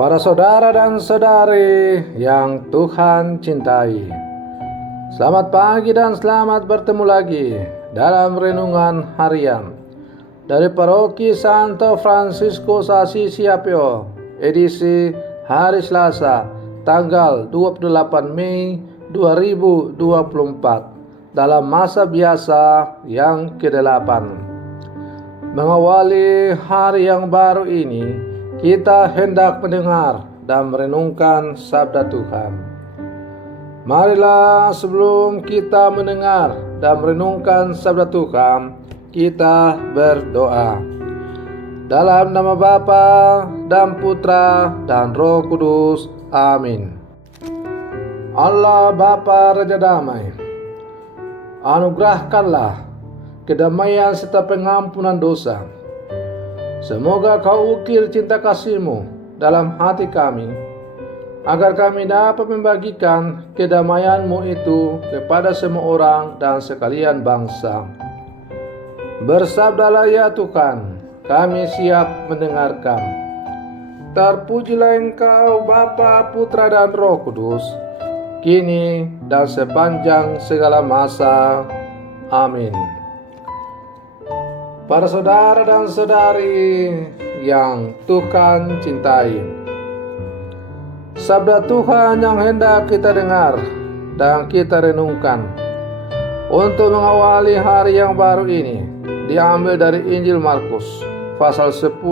Para saudara dan saudari yang Tuhan cintai, selamat pagi dan selamat bertemu lagi dalam renungan harian dari Paroki Santo Fransiskus Assisi Apio, edisi hari Selasa, tanggal 28 Mei 2024, dalam masa biasa yang ke-8. Mengawali hari yang baru ini, kita hendak mendengar dan merenungkan sabda Tuhan. Marilah sebelum kita mendengar dan merenungkan sabda Tuhan, kita berdoa. Dalam nama Bapa dan Putra dan Roh Kudus. Amin. Allah Bapa Raja Damai, anugerahkanlah kedamaian serta pengampunan dosa. Semoga Kau ukir cinta kasih-Mu dalam hati kami, agar kami dapat membagikan kedamaian-Mu itu kepada semua orang dan sekalian bangsa. Bersabdalah ya Tuhan, kami siap mendengarkan. Terpujilah Engkau Bapa, Putra dan Roh Kudus, kini dan sepanjang segala masa. Amin. Para saudara dan saudari yang Tuhan cintai, sabda Tuhan yang hendak kita dengar dan kita renungkan untuk mengawali hari yang baru ini diambil dari Injil Markus pasal 10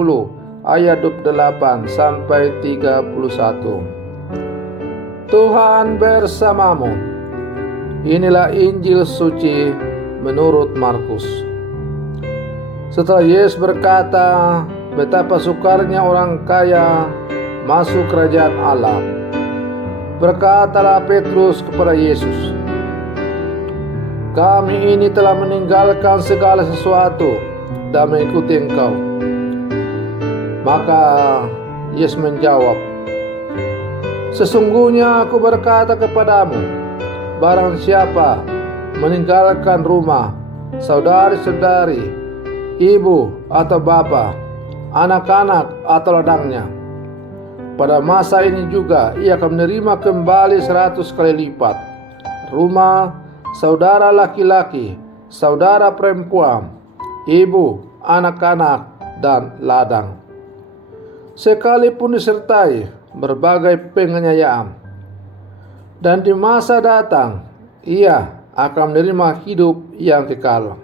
ayat 28 sampai 31. Tuhan bersamamu. Inilah Injil suci menurut Markus. Setelah Yesus berkata betapa sukarnya orang kaya masuk kerajaan Allah, berkatalah Petrus kepada Yesus, "Kami ini telah meninggalkan segala sesuatu dan mengikuti Engkau." Maka Yesus menjawab, "Sesungguhnya aku berkata kepadamu, barang siapa meninggalkan rumah, saudari-saudari, ibu atau bapa, anak-anak atau ladangnya, pada masa ini juga ia akan menerima kembali 100 kali lipat rumah, saudara laki-laki, saudara perempuan, ibu, anak-anak, dan ladang, sekalipun disertai berbagai penganiayaan. Dan di masa datang ia akan menerima hidup yang kekal.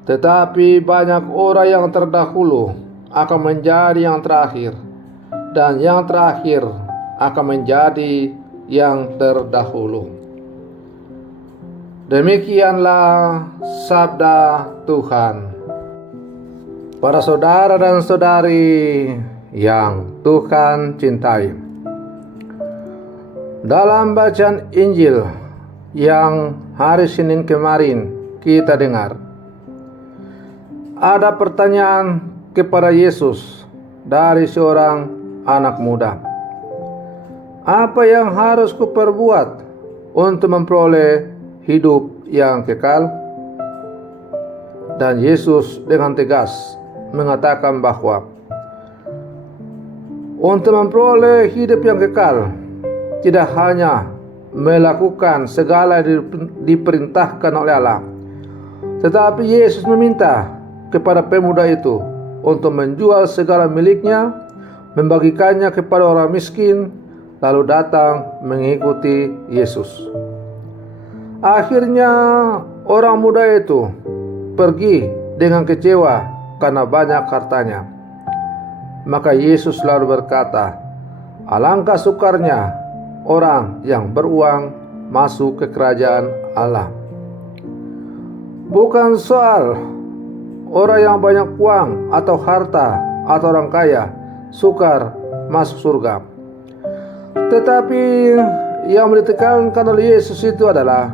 Tetapi banyak orang yang terdahulu akan menjadi yang terakhir, dan yang terakhir akan menjadi yang terdahulu." Demikianlah sabda Tuhan. Para saudara dan saudari yang Tuhan cintai, dalam bacaan Injil yang hari Senin kemarin kita dengar, ada pertanyaan kepada Yesus dari seorang anak muda. "Apa yang harus kuperbuat untuk memperoleh hidup yang kekal?" Dan Yesus dengan tegas mengatakan bahwa untuk memperoleh hidup yang kekal tidak hanya melakukan segala yang diperintahkan oleh Allah, tetapi Yesus meminta kepada pemuda itu untuk menjual segala miliknya, membagikannya kepada orang miskin, lalu datang mengikuti Yesus. Akhirnya orang muda itu pergi dengan kecewa karena banyak hartanya. Maka Yesus lalu berkata, "Alangkah sukarnya orang yang beruang masuk ke kerajaan Allah." Bukan soal orang yang banyak uang atau harta atau orang kaya sukar masuk surga, tetapi yang ditekankan oleh Yesus itu adalah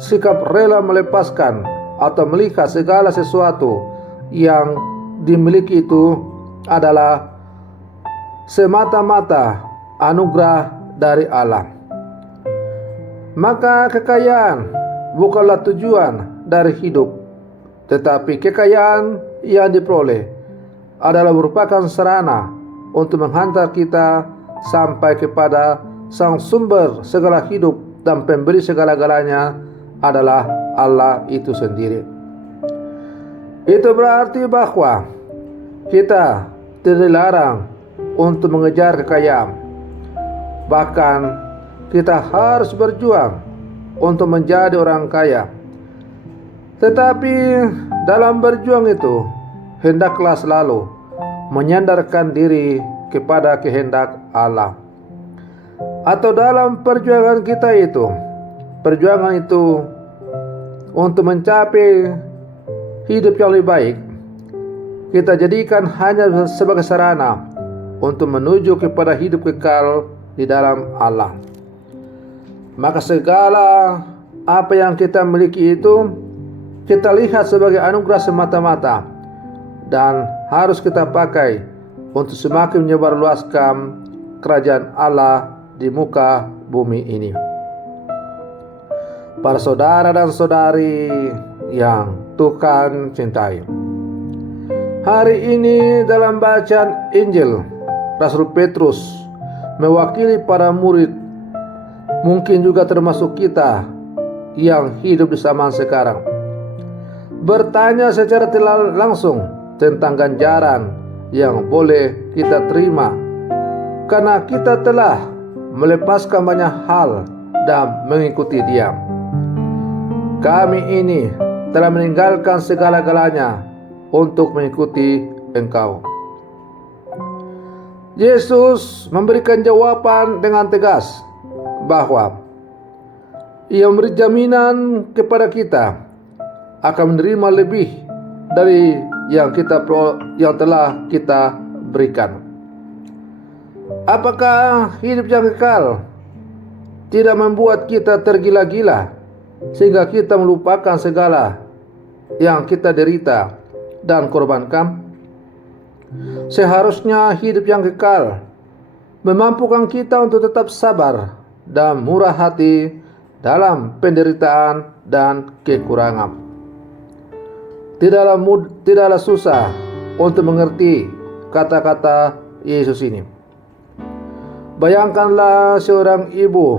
sikap rela melepaskan atau melihat segala sesuatu yang dimiliki itu adalah semata-mata anugerah dari Allah. Maka kekayaan bukanlah tujuan dari hidup, tetapi kekayaan yang diperoleh adalah merupakan sarana untuk menghantar kita sampai kepada Sang Sumber segala hidup dan Pemberi segala-galanya adalah Allah itu sendiri. Itu berarti bahwa kita tidak dilarang untuk mengejar kekayaan. Bahkan kita harus berjuang untuk menjadi orang kaya. Tetapi dalam berjuang itu, hendaklah selalu menyandarkan diri kepada kehendak Allah. Atau dalam perjuangan kita itu, perjuangan itu untuk mencapai hidup yang lebih baik, kita jadikan hanya sebagai sarana untuk menuju kepada hidup kekal di dalam Allah. Maka segala apa yang kita miliki itu kita lihat sebagai anugerah semata-mata dan harus kita pakai untuk semakin menyebarluaskan kerajaan Allah di muka bumi ini. Para saudara dan saudari yang Tuhan cintai, hari ini dalam bacaan Injil, Rasul Petrus mewakili para murid, mungkin juga termasuk kita yang hidup di zaman sekarang, bertanya secara tidak langsung tentang ganjaran yang boleh kita terima karena kita telah melepaskan banyak hal dan mengikuti Dia. Kami ini telah meninggalkan segala-galanya untuk mengikuti Engkau. Yesus memberikan jawaban dengan tegas bahwa Ia memberi jaminan kepada kita akan menerima lebih dari yang telah kita berikan. Apakah hidup yang kekal tidak membuat kita tergila-gila sehingga kita melupakan segala yang kita derita dan korbankan? Seharusnya hidup yang kekal memampukan kita untuk tetap sabar dan murah hati dalam penderitaan dan kekurangan. Tidaklah susah untuk mengerti kata-kata Yesus ini. Bayangkanlah seorang ibu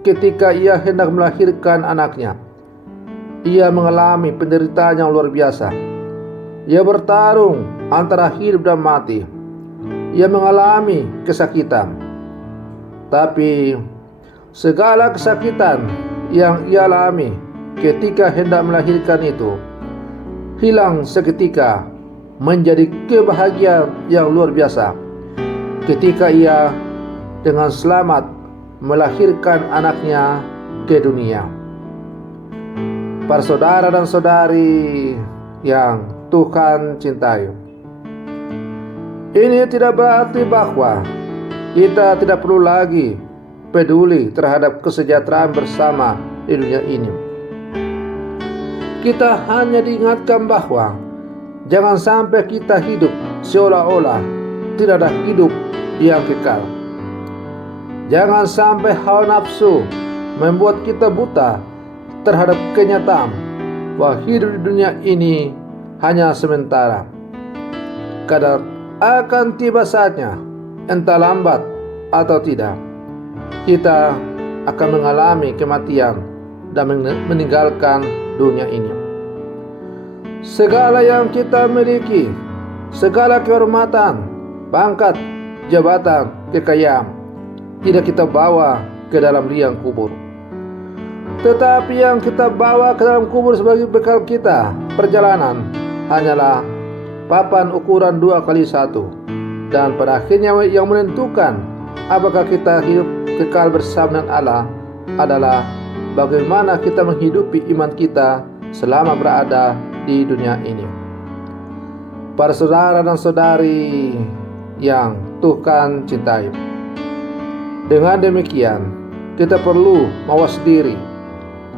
ketika ia hendak melahirkan anaknya. Ia mengalami penderitaan yang luar biasa. Ia bertarung antara hidup dan mati. Ia mengalami kesakitan. Tapi segala kesakitan yang ia alami ketika hendak melahirkan itu hilang seketika menjadi kebahagiaan yang luar biasa ketika ia dengan selamat melahirkan anaknya ke dunia. Para saudara dan saudari yang Tuhan cintai, ini tidak berarti bahwa kita tidak perlu lagi peduli terhadap kesejahteraan bersama di dunia ini. Kita hanya diingatkan bahwa jangan sampai kita hidup seolah-olah tidak ada hidup yang kekal. Jangan sampai hawa nafsu membuat kita buta terhadap kenyataan bahwa hidup di dunia ini hanya sementara. Kadang akan tiba saatnya, entah lambat atau tidak, kita akan mengalami kematian dan meninggalkan dunia ini. Segala yang kita miliki, segala kehormatan, pangkat, jabatan, kekayaan, tidak kita bawa ke dalam liang kubur. Tetapi yang kita bawa ke dalam kubur sebagai bekal kita perjalanan hanyalah papan ukuran 2x1. Dan pada akhirnya yang menentukan apakah kita hidup kekal bersama dengan Allah adalah bagaimana kita menghidupi iman kita selama berada di dunia ini. Para saudara dan saudari yang Tuhan cintai, dengan demikian kita perlu mawas diri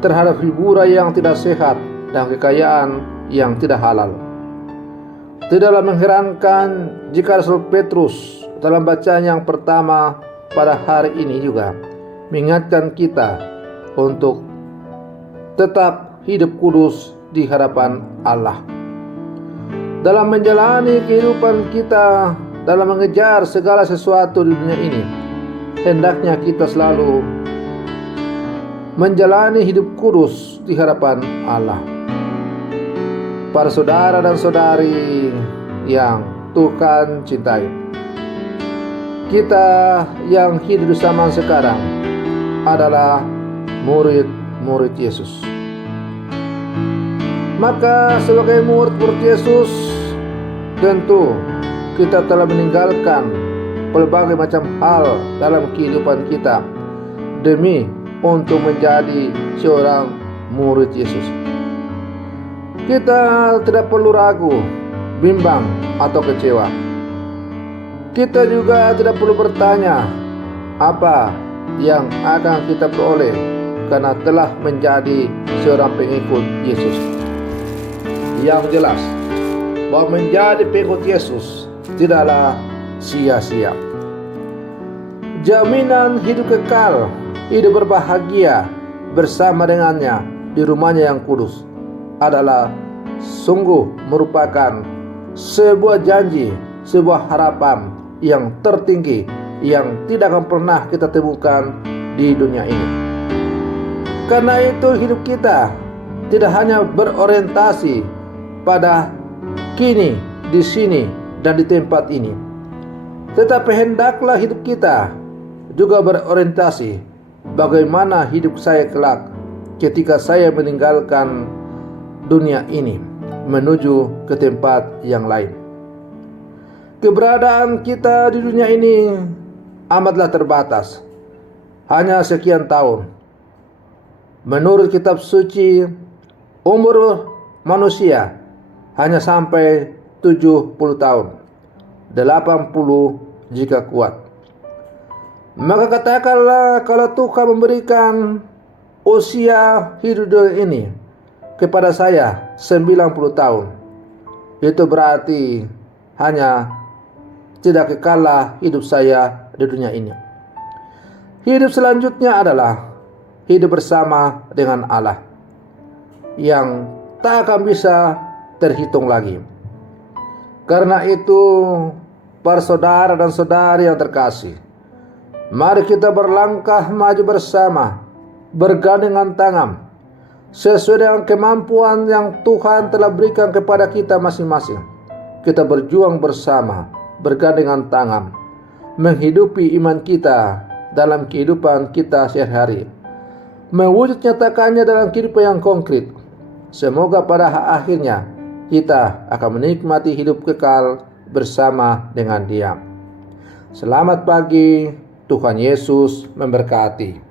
terhadap hiburan yang tidak sehat dan kekayaan yang tidak halal. Tidaklah mengherankan jika Rasul Petrus dalam bacaan yang pertama pada hari ini juga mengingatkan kita untuk tetap hidup kudus di hadapan Allah. Dalam menjalani kehidupan kita dalam mengejar segala sesuatu di dunia ini, hendaknya kita selalu menjalani hidup kudus di hadapan Allah. Para saudara dan saudari yang Tuhan cintai, kita yang hidup di zaman sekarang adalah murid-murid Yesus. Maka sebagai murid-murid Yesus, tentu kita telah meninggalkan berbagai macam hal dalam kehidupan kita demi untuk menjadi seorang murid Yesus. Kita tidak perlu ragu, bimbang, atau kecewa. Kita juga tidak perlu bertanya apa yang akan kita peroleh karena telah menjadi seorang pengikut Yesus. Yang jelas bahwa menjadi pengikut Yesus tidaklah sia-sia. Jaminan hidup kekal, hidup berbahagia bersama dengannya di rumahnya yang kudus adalah sungguh merupakan sebuah janji, sebuah harapan yang tertinggi yang tidak akan pernah kita temukan di dunia ini. Karena itu hidup kita tidak hanya berorientasi pada kini, di sini, dan di tempat ini, tetapi hendaklah hidup kita juga berorientasi bagaimana hidup saya kelak ketika saya meninggalkan dunia ini menuju ke tempat yang lain. Keberadaan kita di dunia ini amatlah terbatas, hanya sekian tahun. Menurut kitab suci, umur manusia hanya sampai 70 tahun, 80 jika kuat. Maka katakanlah kalau Tuhan memberikan usia hidup dunia ini kepada saya 90 tahun, itu berarti hanya tidak kekallah hidup saya di dunia ini. Hidup selanjutnya adalah hidup bersama dengan Allah yang tak akan bisa terhitung lagi. Karena itu, para saudara dan saudari yang terkasih, mari kita berlangkah maju bersama, bergandengan tangan, sesuai dengan kemampuan yang Tuhan telah berikan kepada kita masing-masing. Kita berjuang bersama, bergandengan tangan, menghidupi iman kita dalam kehidupan kita sehari-hari, mewujud nyatakannya dalam kehidupan yang konkret. Semoga pada akhirnya kita akan menikmati hidup kekal bersama dengan Dia. Selamat pagi, Tuhan Yesus memberkati.